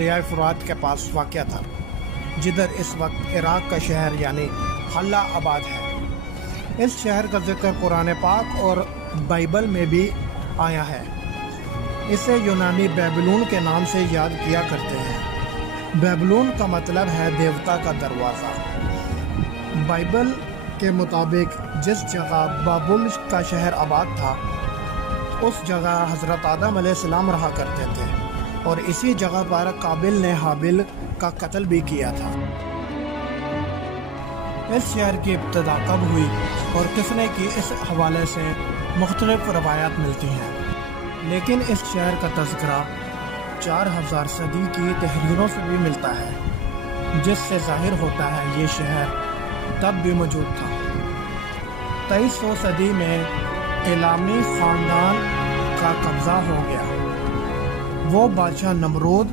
دریائے فرات کے پاس واقع تھا، جدھر اس وقت عراق کا شہر یعنی حلہ آباد ہے۔ اس شہر کا ذکر قرآن پاک اور بائبل میں بھی آیا ہے۔ اسے یونانی بیبلون کے نام سے یاد کیا کرتے ہیں۔ بیبلون کا مطلب ہے دیوتا کا دروازہ۔ بائبل کے مطابق جس جگہ بابل کا شہر آباد تھا، اس جگہ حضرت آدم علیہ السلام رہا کرتے تھے، اور اسی جگہ پر قابل نے حابل کا قتل بھی کیا تھا۔ اس شہر کی ابتدا کب ہوئی اور کس نے کی، اس حوالے سے مختلف روایات ملتی ہیں، لیکن اس شہر کا تذکرہ 4000 صدی کی تحریروں سے بھی ملتا ہے، جس سے ظاہر ہوتا ہے یہ شہر تب بھی موجود تھا۔ 2300 صدی میں ایلامی خاندان کا قبضہ ہو گیا۔ وہ بادشاہ نمرود